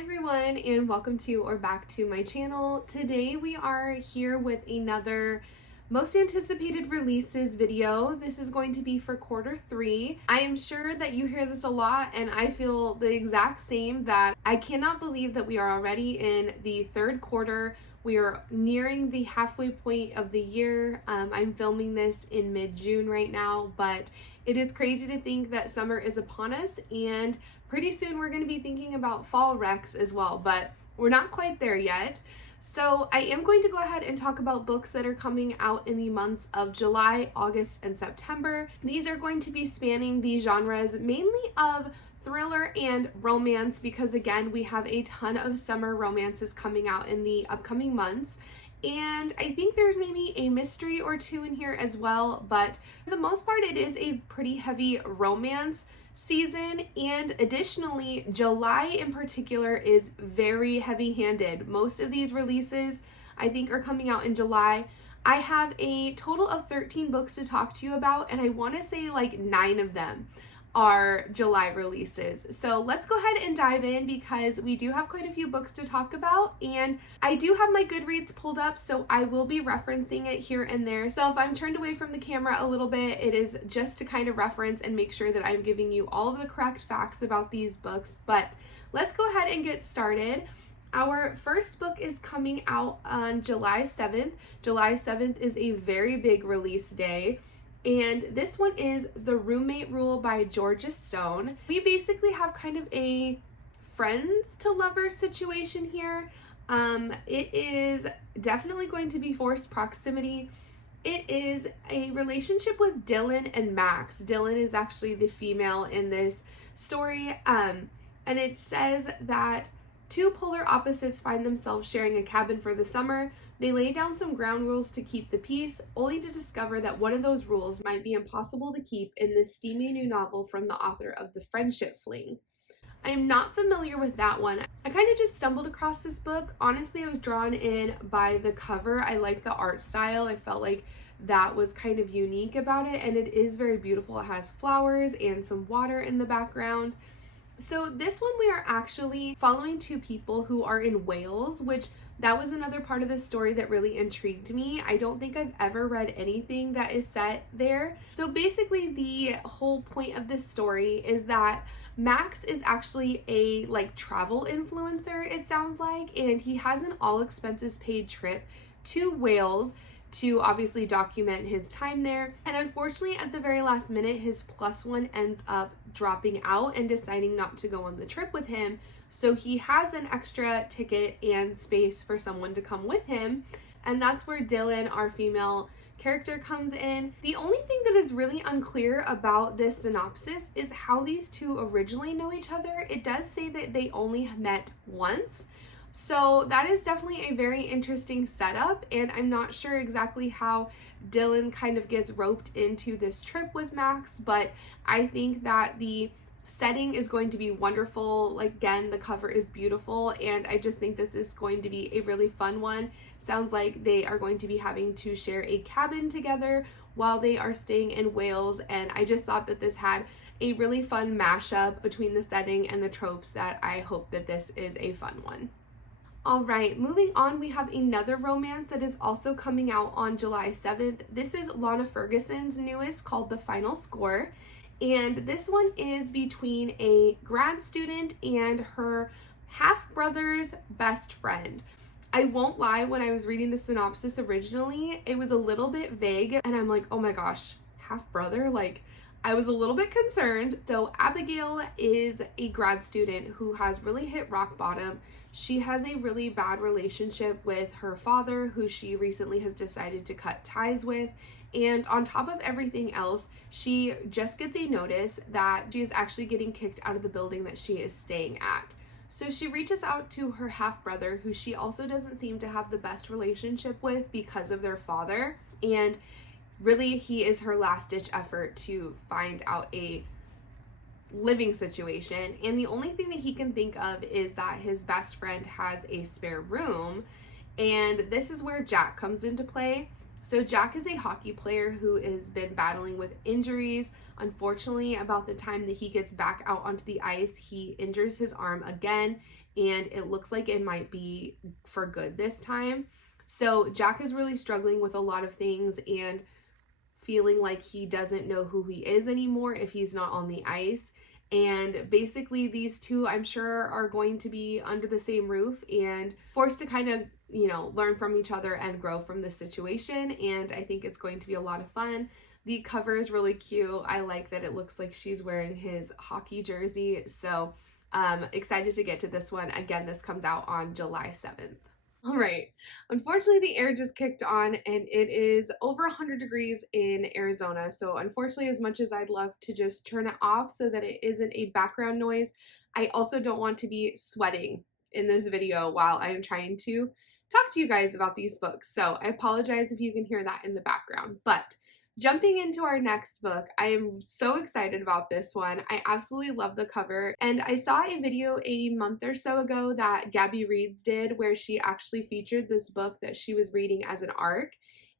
everyone, and welcome to or back to my channel. Today we are here with another most anticipated releases video. This is going to be for quarter 3. I am sure that you hear this a lot, and I feel the exact same, that I cannot believe that we are already in the third quarter. We are nearing the halfway point of the year. I'm filming this in mid-June right now, but it is crazy to think that summer is upon us, and pretty soon we're going to be thinking about fall recs as well, but we're not quite there yet. So I am going to go ahead and talk about books that are coming out in the months of July, August, and September. These are going to be spanning the genres mainly of thriller and romance, because again, we have a ton of summer romances coming out in the upcoming months. And I think there's maybe a mystery or two in here as well, but for the most part, it is a pretty heavy romance season. And additionally, July in particular is very heavy-handed. Most of these releases I think are coming out in July. I have a total of 13 books to talk to you about, and I want to say like 9 of them are July releases. So let's go ahead and dive in, because we do have quite a few books to talk about, and I do have my Goodreads pulled up, so I will be referencing it here and there. So if I'm turned away from the camera a little bit, it is just to kind of reference and make sure that I'm giving you all of the correct facts about these books. But let's go ahead and get started. Our first book is coming out on July 7th. July 7th is a very big release day. And this one is The Roommate Rule by Georgia Stone. We basically have kind of a friends to lovers situation here. It is definitely going to be forced proximity. It is a relationship with Dylan and Max. Dylan is actually the female in this story. And it says that two polar opposites find themselves sharing a cabin for the summer. They lay down some ground rules to keep the peace, only to discover that one of those rules might be impossible to keep in this steamy new novel from the author of The Friendship Fling. I am not familiar with that one. I kind of just stumbled across this book. Honestly, I was drawn in by the cover. I like the art style. I felt like that was kind of unique about it, and it is very beautiful. It has flowers and some water in the background. So this one, we are actually following two people who are in Wales, which that was another part of the story that really intrigued me. I don't think I've ever read anything that is set there. So basically the whole point of this story is that Max is actually a travel influencer, it sounds like, and he has an all expenses paid trip to Wales to obviously document his time there. And unfortunately, at the very last minute, his +1 ends up dropping out and deciding not to go on the trip with him. So he has an extra ticket and space for someone to come with him. And that's where Dylan, our female character, comes in. The only thing that is really unclear about this synopsis is how these two originally know each other. It does say that they only met once. So that is definitely a very interesting setup, and I'm not sure exactly how Dylan kind of gets roped into this trip with Max, but I think that the setting is going to be wonderful. Again, the cover is beautiful, and I just think this is going to be a really fun one. Sounds like they are going to be having to share a cabin together while they are staying in Wales, and I just thought that this had a really fun mashup between the setting and the tropes that I hope that this is a fun one. All right, moving on, we have another romance that is also coming out on July 7th. This is Lana Ferguson's newest, called The Final Score. And this one is between a grad student and her half-brother's best friend. I won't lie, when I was reading the synopsis originally, it was a little bit vague, and I'm like, oh my gosh, half-brother? I was a little bit concerned. So Abigail is a grad student who has really hit rock bottom. She has a really bad relationship with her father, who she recently has decided to cut ties with. And on top of everything else, she just gets a notice that she is actually getting kicked out of the building that she is staying at. So she reaches out to her half-brother, who she also doesn't seem to have the best relationship with because of their father. And really, he is her last-ditch effort to find out a living situation, and the only thing that he can think of is that his best friend has a spare room, and this is where Jack comes into play. So Jack is a hockey player who has been battling with injuries. Unfortunately, about the time that he gets back out onto the ice, he injures his arm again, and it looks like it might be for good this time. So Jack is really struggling with a lot of things and feeling like he doesn't know who he is anymore if he's not on the ice. And basically, these two, I'm sure, are going to be under the same roof and forced to kind of, learn from each other and grow from this situation. And I think it's going to be a lot of fun. The cover is really cute. I like that it looks like she's wearing his hockey jersey. So excited to get to this one. Again, this comes out on July 7th. All right. Unfortunately, the air just kicked on and it is over 100 degrees in Arizona. So, unfortunately, as much as I'd love to just turn it off so that it isn't a background noise, I also don't want to be sweating in this video while I am trying to talk to you guys about these books. So, I apologize if you can hear that in the background. But jumping into our next book, I am so excited about this one. I absolutely love the cover, and I saw a video a month or so ago that Gabby Reads did where she actually featured this book that she was reading as an ARC,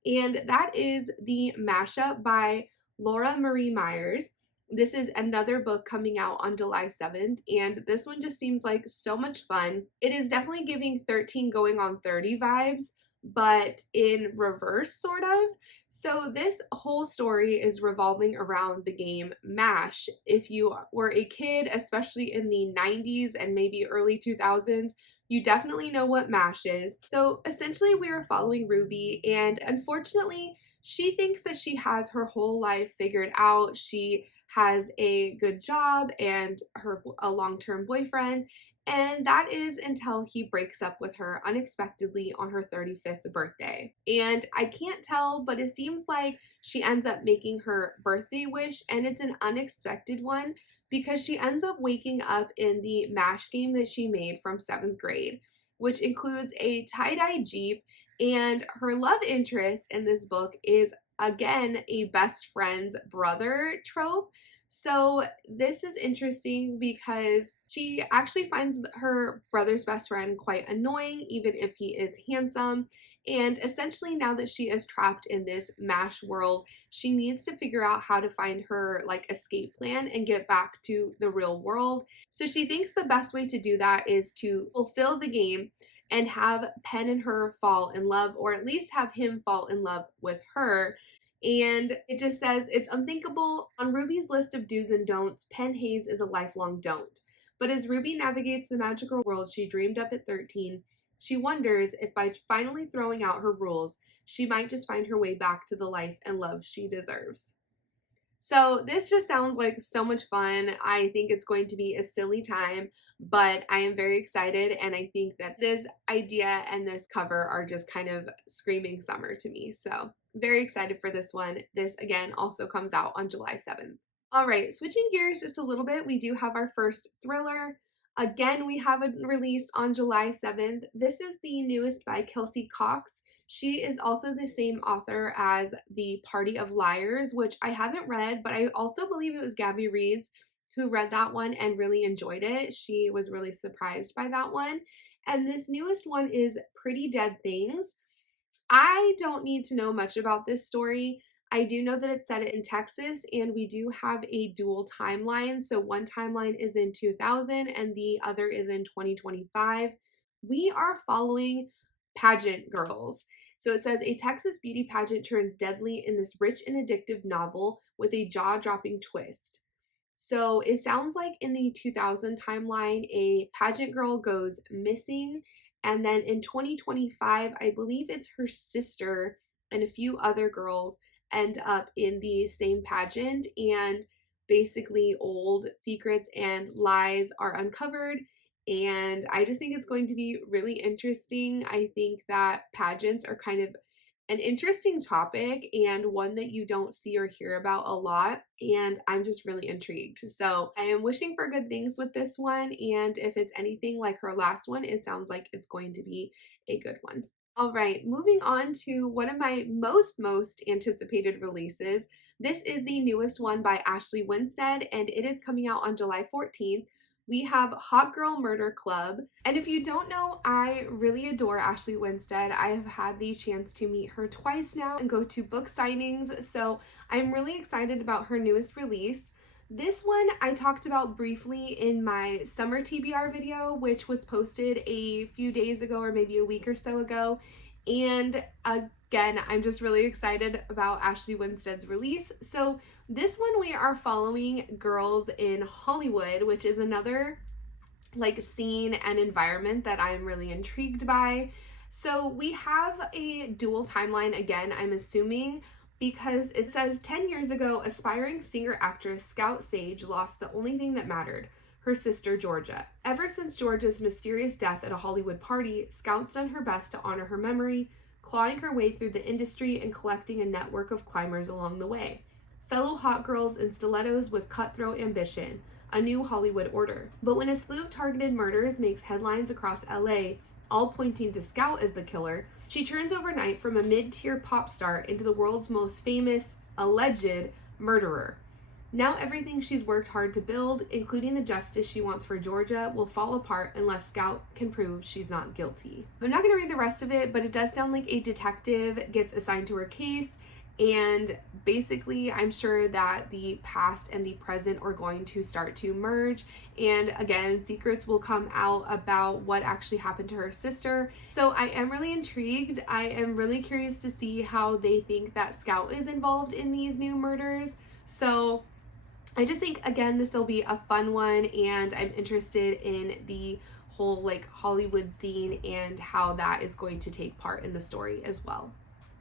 and that is the mashup by Laura Marie Myers. This is another book coming out on July 7th, and this one just seems like so much fun. It is definitely giving 13 going on 30 vibes, but in reverse, sort of. So this whole story is revolving around the game MASH. If you were a kid, especially in the 90s and maybe early 2000s, you definitely know what MASH is. So essentially we are following Ruby, and unfortunately she thinks that she has her whole life figured out. She has a good job and a long-term boyfriend, and that is until he breaks up with her unexpectedly on her 35th birthday. And I can't tell, but it seems like she ends up making her birthday wish, and it's an unexpected one because she ends up waking up in the MASH game that she made from 7th grade, which includes a tie-dye Jeep, and her love interest in this book is again a best friend's brother trope. So this is interesting because she actually finds her brother's best friend quite annoying, even if he is handsome. And essentially, now that she is trapped in this MASH world, she needs to figure out how to find her escape plan and get back to the real world. So she thinks the best way to do that is to fulfill the game and have Penn and her fall in love, or at least have him fall in love with her. And it just says, it's unthinkable. On Ruby's list of do's and don'ts, Penn Hayes is a lifelong don't. But as Ruby navigates the magical world she dreamed up at 13, she wonders if by finally throwing out her rules, she might just find her way back to the life and love she deserves. So this just sounds like so much fun. I think it's going to be a silly time, but I am very excited, and I think that this idea and this cover are just kind of screaming summer to me. So very excited for this one. This again also comes out on July 7th. All right, switching gears just a little bit, we do have our first thriller. Again, we have a release on July 7th. This is the newest by Kelsey Cox. She is also the same author as The Party of Liars, which I haven't read, but I also believe it was Gabby Reads who read that one and really enjoyed it. She was really surprised by that one. And this newest one is Pretty Dead Things. I don't need to know much about this story. I do know that it's set in Texas, and we do have a dual timeline. So one timeline is in 2000 and the other is in 2025. We are following pageant girls. So it says a Texas beauty pageant turns deadly in this rich and addictive novel with a jaw-dropping twist. So it sounds like in the 2000 timeline, a pageant girl goes missing, and then in 2025, I believe it's her sister and a few other girls end up in the same pageant, and basically old secrets and lies are uncovered. And I just think it's going to be really interesting. I think that pageants are kind of an interesting topic and one that you don't see or hear about a lot, and I'm just really intrigued. So I am wishing for good things with this one, and if it's anything like her last one, it sounds like it's going to be a good one. All right, moving on to one of my most anticipated releases. This is the newest one by Ashley Winstead, and it is coming out on July 14th. We have Hot Girl Murder Club. And if you don't know, I really adore Ashley Winstead. I have had the chance to meet her twice now and go to book signings, so I'm really excited about her newest release. This one I talked about briefly in my summer TBR video, which was posted a few days ago or maybe a week or so ago. And again, I'm just really excited about Ashley Winstead's release. So this one we are following girls in Hollywood, which is another like scene and environment that I'm really intrigued by. So we have a dual timeline again, I'm assuming, because it says 10 years ago, aspiring singer-actress Scout Sage lost the only thing that mattered, her sister Georgia. Ever since Georgia's mysterious death at a Hollywood party, Scout's done her best to honor her memory, clawing her way through the industry and collecting a network of climbers along the way. Fellow hot girls in stilettos with cutthroat ambition, a new Hollywood order. But when a slew of targeted murders makes headlines across LA, all pointing to Scout as the killer, she turns overnight from a mid-tier pop star into the world's most famous, alleged murderer. Now everything she's worked hard to build, including the justice she wants for Georgia, will fall apart unless Scout can prove she's not guilty. I'm not going to read the rest of it, but it does sound like a detective gets assigned to her case, and basically I'm sure that the past and the present are going to start to merge, and again, secrets will come out about what actually happened to her sister. So I am really intrigued. I am really curious to see how they think that Scout is involved in these new murders. So I just think, again, this will be a fun one, and I'm interested in the whole like Hollywood scene and how that is going to take part in the story as well.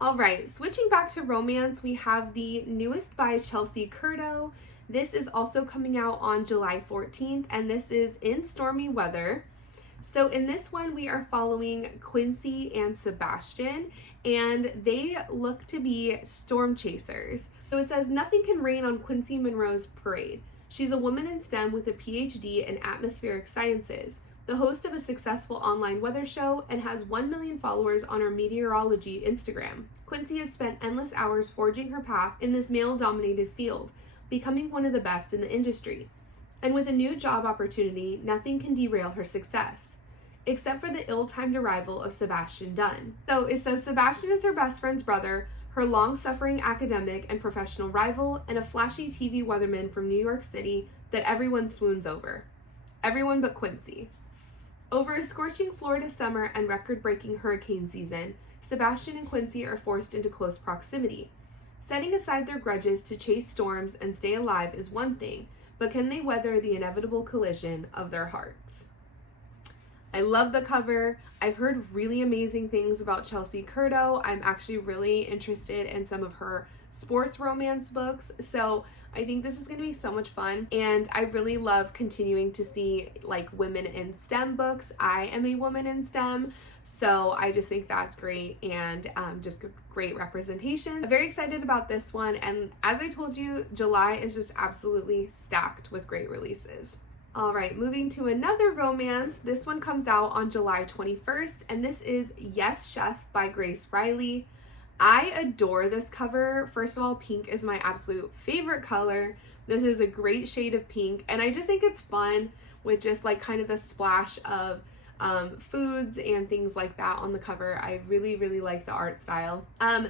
All right, switching back to romance, we have the newest by Chelsea Curto. This is also coming out on July 14th, and this is in stormy weather. So in this one, we are following Quincy and Sebastian, and they look to be storm chasers. So it says, nothing can rain on Quincy Monroe's parade. She's a woman in STEM with a PhD in atmospheric sciences, the host of a successful online weather show, and has 1 million followers on her meteorology Instagram. Quincy has spent endless hours forging her path in this male-dominated field, becoming one of the best in the industry. And with a new job opportunity, nothing can derail her success, except for the ill-timed arrival of Sebastian Dunn. So it says Sebastian is her best friend's brother, her long-suffering academic and professional rival, and a flashy TV weatherman from New York City that everyone swoons over. Everyone but Quincy. Over a scorching Florida summer and record-breaking hurricane season, Sebastian and Quincy are forced into close proximity. Setting aside their grudges to chase storms and stay alive is one thing, but can they weather the inevitable collision of their hearts? I love the cover. I've heard really amazing things about Chelsea Curto. I'm actually really interested in some of her sports romance books, so I think this is going to be so much fun, and I really love continuing to see like women in STEM books. I am a woman in STEM, so I just think that's great, and just great representation. I'm very excited about this one, and as I told you, July is just absolutely stacked with great releases. All right, moving to another romance. This one comes out on July 21st, and this is Yes Chef by Grace Riley. I adore this cover. First of all, pink is my absolute favorite color. This is a great shade of pink, and I just think it's fun with just like kind of a splash of foods and things like that on the cover. I really, really like the art style.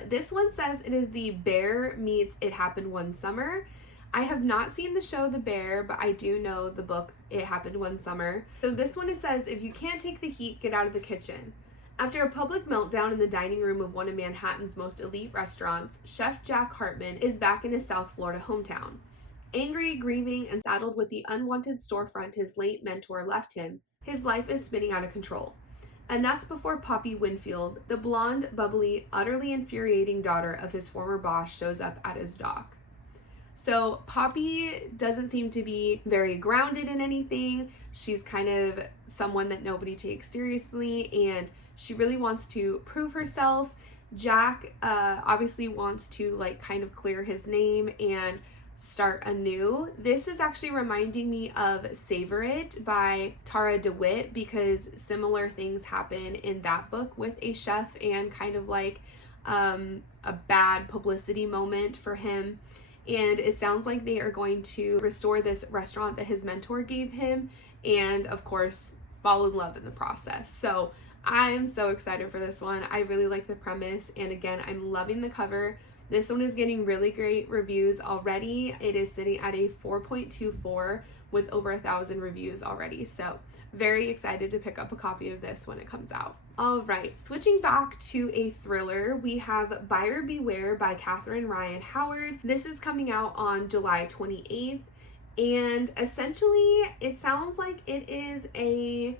This one says it is the Bear meets It Happened One Summer. I have not seen the show The Bear, but I do know the book It Happened One Summer. So this one, it says, if you can't take the heat, get out of the kitchen. After a public meltdown in the dining room of one of Manhattan's most elite restaurants, Chef Jack Hartman is back in his South Florida hometown. Angry, grieving, and saddled with the unwanted storefront his late mentor left him, his life is spinning out of control. And that's before Poppy Winfield, the blonde, bubbly, utterly infuriating daughter of his former boss, shows up at his dock. So Poppy doesn't seem to be very grounded in anything. She's kind of someone that nobody takes seriously, and she really wants to prove herself. Jack obviously wants to like kind of clear his name and start anew. This is actually reminding me of Savor It by Tara DeWitt, because similar things happen in that book with a chef and kind of like a bad publicity moment for him. And it sounds like they are going to restore this restaurant that his mentor gave him, and of course fall in love in the process. So I'm so excited for this one. I really like the premise, and again, I'm loving the cover. This one is getting really great reviews already. It is sitting at a 4.24 with over 1,000 reviews already. So very excited to pick up a copy of this when it comes out. All right, switching back to a thriller, we have Buyer Beware by Catherine Ryan Howard. This is coming out on July 28th, and essentially it sounds like it is a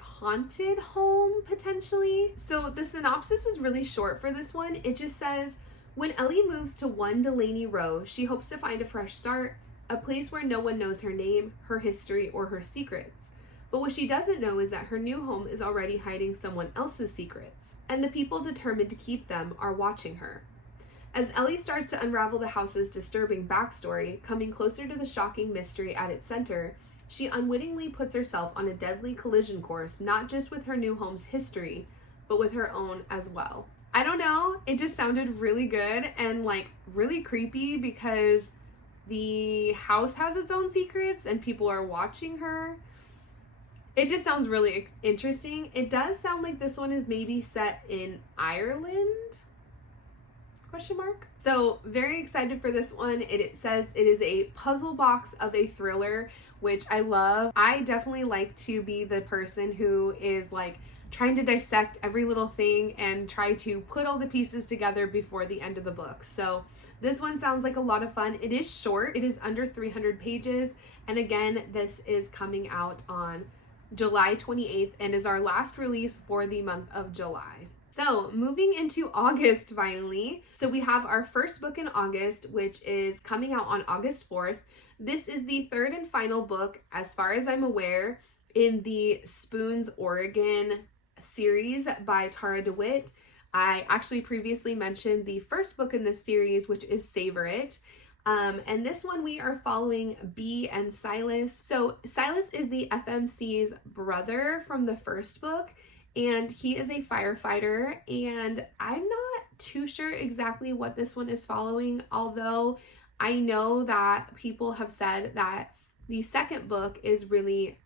haunted home potentially. So the synopsis is really short for this one. It just says, when Ellie moves to 1 Delaney Row, she hopes to find a fresh start, a place where no one knows her name, her history, or her secrets. But what she doesn't know is that her new home is already hiding someone else's secrets, and the people determined to keep them are watching her. As Ellie starts to unravel the house's disturbing backstory, coming closer to the shocking mystery at its center, she unwittingly puts herself on a deadly collision course, not just with her new home's history, but with her own as well. I don't know, it just sounded really good and really creepy because the house has its own secrets and people are watching her. It just sounds really interesting. It does sound like this one is maybe set in Ireland? ? So very excited for this one. It says it is a puzzle box of a thriller, which I love. I definitely like to be the person who is trying to dissect every little thing and try to put all the pieces together before the end of the book. So this one sounds like a lot of fun. It is short. It is under 300 pages. And again, this is coming out on July 28th and is our last release for the month of July. So moving into August finally. So we have our first book in August, which is coming out on August 4th. This is the third and final book, as far as I'm aware, in the Spoons Oregon series by Tara DeWitt. I actually previously mentioned the first book in this series, which is Savor It. And this one we are following Bee and Silas. So Silas is the FMC's brother from the first book, and he is a firefighter, and I'm not too sure exactly what this one is following, although I know that people have said that the second book is really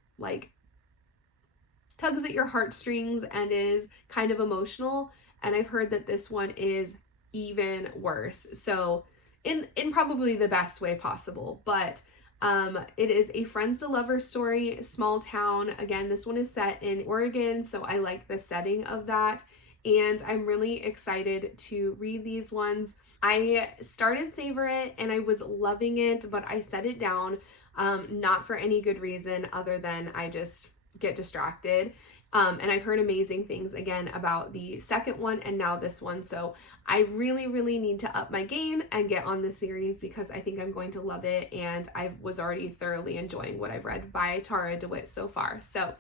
tugs at your heartstrings and is kind of emotional, and I've heard that this one is even worse. So in probably the best way possible, but it is a friends to lovers story, small town. Again, this one is set in Oregon, so I like the setting of that, and I'm really excited to read these ones. I started Savor It and I was loving it, but I set it down, not for any good reason other than I just get distracted. And I've heard amazing things again about the second one and now this one. So I really, really need to up my game and get on the series because I think I'm going to love it. And I was already thoroughly enjoying what I've read by Tara DeWitt so far. So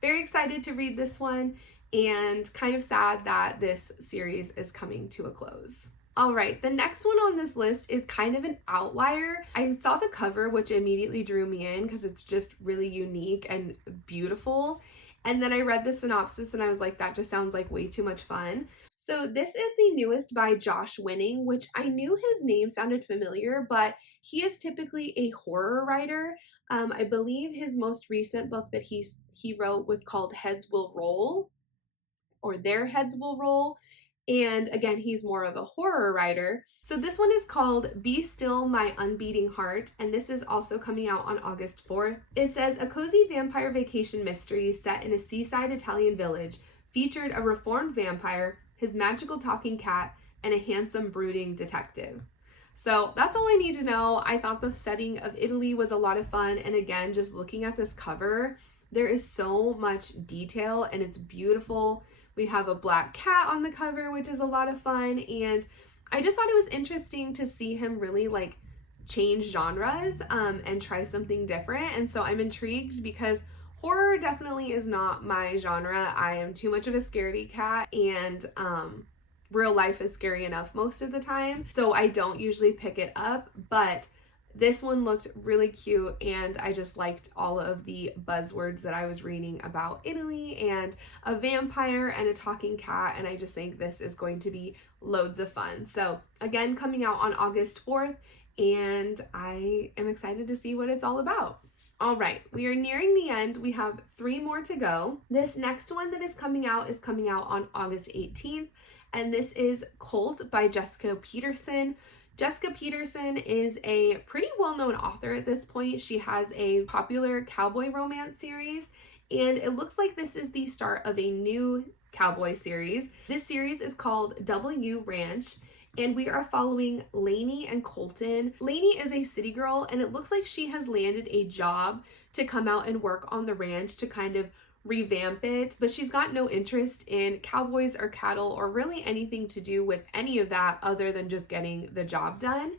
very excited to read this one and kind of sad that this series is coming to a close. All right, the next one on this list is kind of an outlier. I saw the cover, which immediately drew me in because it's just really unique and beautiful. And then I read the synopsis and I was like, that just sounds like way too much fun. So this is the newest by Josh Winning, which I knew his name sounded familiar, but he is typically a horror writer. I believe his most recent book that he wrote was called Heads Will Roll, or Their Heads Will Roll. And again, he's more of a horror writer. So this one is called Be Still My Unbeating Heart, and this is also coming out on August 4th. It says, a cozy vampire vacation mystery set in a seaside Italian village featured a reformed vampire, his magical talking cat, and a handsome brooding detective. So that's all I need to know. I thought the setting of Italy was a lot of fun, and again, just looking at this cover, there is so much detail and it's beautiful. We have a black cat on the cover, which is a lot of fun, and I just thought it was interesting to see him really change genres and try something different. And so I'm intrigued because horror definitely is not my genre. I am too much of a scaredy cat, and real life is scary enough most of the time, so I don't usually pick it up, but this one looked really cute, and I just liked all of the buzzwords that I was reading about Italy and a vampire and a talking cat, and I just think this is going to be loads of fun. So again, coming out on August 4th, and I am excited to see what it's all about. All right, we are nearing the end. We have 3 more to go. This next one that is coming out on August 18th, and this is Colt by Jessica Peterson. Jessica Peterson is a pretty well-known author at this point. She has a popular cowboy romance series, and it looks like this is the start of a new cowboy series. This series is called W Ranch, and we are following Lainey and Colton. Lainey is a city girl, and it looks like she has landed a job to come out and work on the ranch to kind of revamp it, but she's got no interest in cowboys or cattle or really anything to do with any of that other than just getting the job done.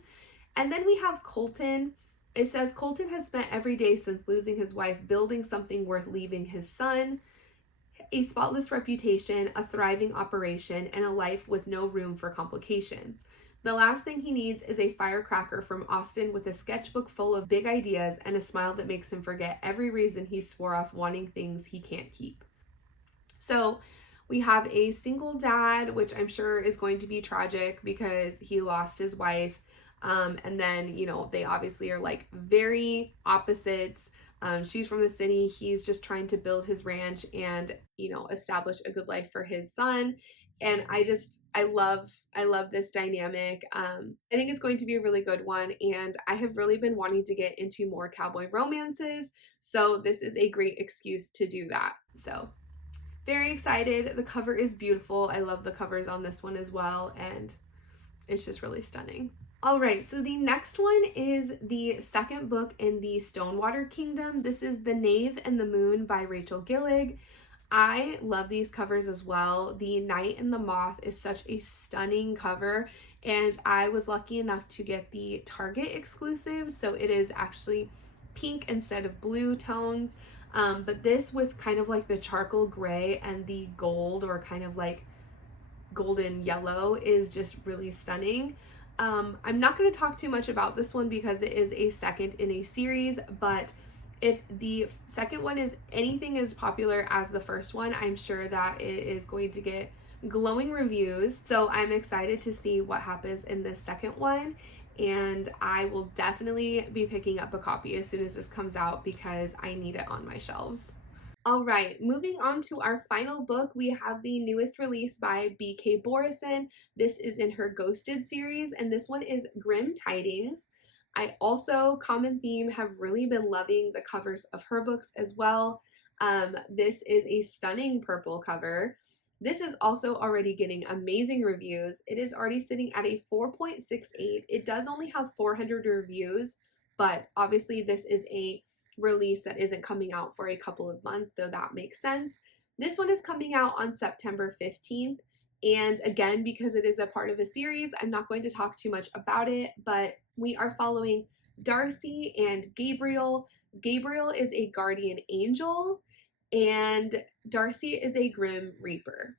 And then we have Colton. It says Colton has spent every day since losing his wife building something worth leaving his son, a spotless reputation, a thriving operation, and a life with no room for complications. The last thing he needs is a firecracker from Austin with a sketchbook full of big ideas and a smile that makes him forget every reason he swore off wanting things he can't keep. So we have a single dad, which I'm sure is going to be tragic because he lost his wife. And then, you know, they obviously are like very opposites. She's from the city. He's just trying to build his ranch and, you know, establish a good life for his son. And I love this dynamic. I think it's going to be a really good one. And I have really been wanting to get into more cowboy romances. So this is a great excuse to do that. So very excited. The cover is beautiful. I love the covers on this one as well. And it's just really stunning. All right, so the next one is the second book in the Stonewater Kingdom. This is The Knave and the Moon by Rachel Gillig. I love these covers as well. The Knight and the Moth is such a stunning cover, and I was lucky enough to get the Target exclusive, so it is actually pink instead of blue tones, but this with kind of like the charcoal gray and the gold or kind of like golden yellow is just really stunning. I'm not going to talk too much about this one because it is a second in a series, but if the second one is anything as popular as the first one, I'm sure that it is going to get glowing reviews. So I'm excited to see what happens in this second one, and I will definitely be picking up a copy as soon as this comes out because I need it on my shelves. All right, moving on to our final book, we have the newest release by B.K. Borison. This is in her Ghosted series, and this one is Grim Tidings. I also, common theme, have really been loving the covers of her books as well. This is a stunning purple cover. This is also already getting amazing reviews. It is already sitting at a 4.68. It does only have 400 reviews, but obviously this is a release that isn't coming out for a couple of months, so that makes sense. This one is coming out on September 15th, and again, because it is a part of a series, I'm not going to talk too much about it, but we are following Darcy and Gabriel. Gabriel is a guardian angel, and Darcy is a grim reaper.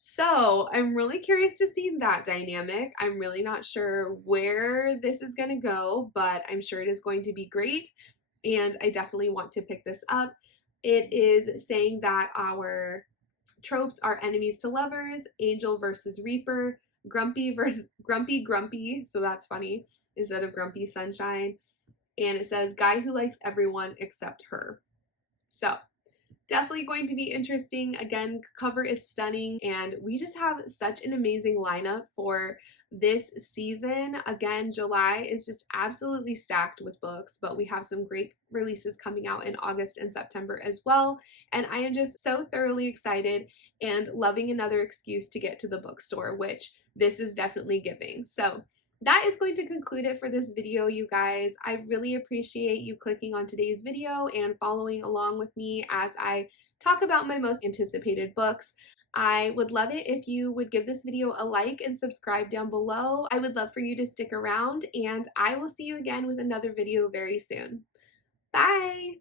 So I'm really curious to see that dynamic. I'm really not sure where this is going to go, but I'm sure it is going to be great, and I definitely want to pick this up. It is saying that our tropes are enemies to lovers, angel versus reaper, grumpy versus grumpy, so that's funny, instead of grumpy sunshine. And it says guy who likes everyone except her. So definitely going to be interesting. Again, cover is stunning, and we just have such an amazing lineup for this season. Again, July is just absolutely stacked with books, but we have some great releases coming out in August and September as well, and I am just so thoroughly excited and loving another excuse to get to the bookstore, which this is definitely giving. So that is going to conclude it for this video, you guys. I really appreciate you clicking on today's video and following along with me as I talk about my most anticipated books. I would love it if you would give this video a like and subscribe down below. I would love for you to stick around, and I will see you again with another video very soon. Bye!